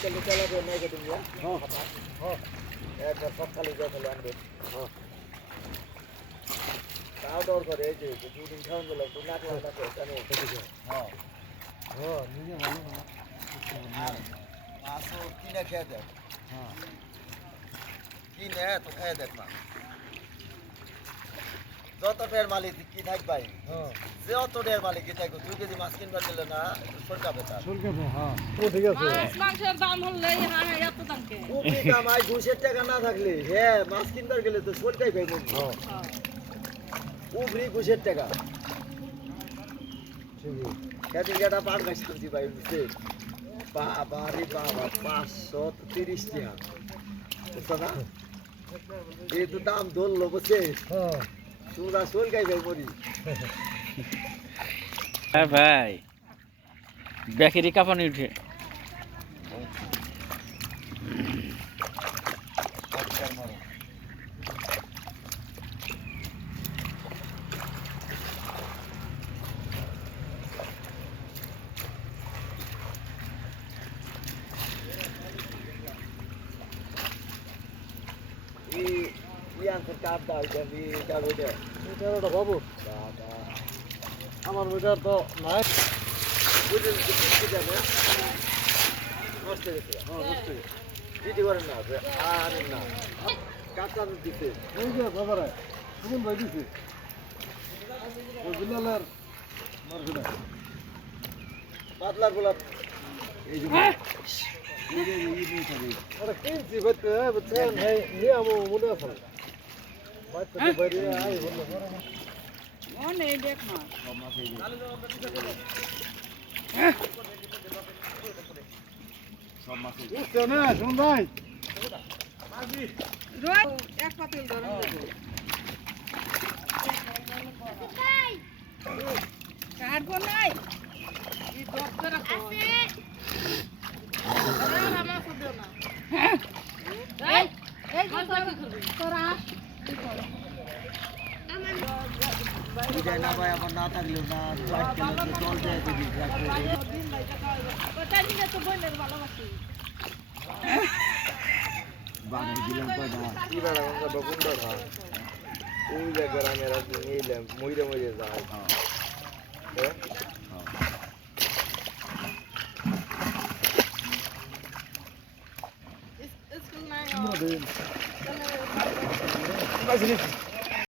তাহলে চালাবে নাই কেটে দিয়া একবার সকালে যা তাহলে আনবে তাও দর করে এই যে দুদিন খাওয়ান দিলাম তো না খাওয়া না কেন নিজে ভালো মাছ কিনে খেয়ে দেখ কিনে তো খেয়ে দেখ মা যত ঢের মালিক কি থাকবাই যে অত ঢের মালিক কি থাকবে 2 কেজি মাছ কিনবার দিলে না সরকাবে তার সরকাবে হ্যাঁ ও ঠিক আছে মাছের দাম হলে হ্যাঁ এত দাম কে উপরি কামাই 200 টাকা না থাকলে হ্যাঁ মাছ কিনবার গেলে তো সরকাই পাইবো হ্যাঁ উপরি 200 টাকা ঠিক আছে কেটে গেটা পাট গাছ শান্তি পাই বুঝছে বাবা রে বাবা 530 টাকা বুঝছো না এই তো দাম ধরলো বুঝছে হ্যাঁ সুদা সোল গাই ভাই মরি হ্যাঁ ভাই বেকেরি কাঁপানি উঠে আমার ওইটার তো নাই নষ্ট গেছে দিতে পারেন না আর না কাঁচা দিতে ওই যে বাবারা সুমন ভাই দিছে ওই বিলালের মার্কেটে পাতলার গোলাপ এই যে ওরা কিনছি বুঝছেন নিয়ে আমার মনে আছে বাচ্চা তো বাইরে আই বললো মনে দেখ না সব মাছ বুঝছো না শুন ভাই এক পাতিল ধরেন কাটবো নাই এই ডক্টর আছে আমার ফুটো না এই এই তোরা বুঝাই না ভাই আবার না থাকলেও না চাট কেলে তো জল দিয়ে দিবি বাগান দিলাম কয়টা কি বাড়া গঙ্গা বকুন্ডা খা ওই যে গ্রামে রাখি নিলে মইরে মইরে যায় হ্যাঁ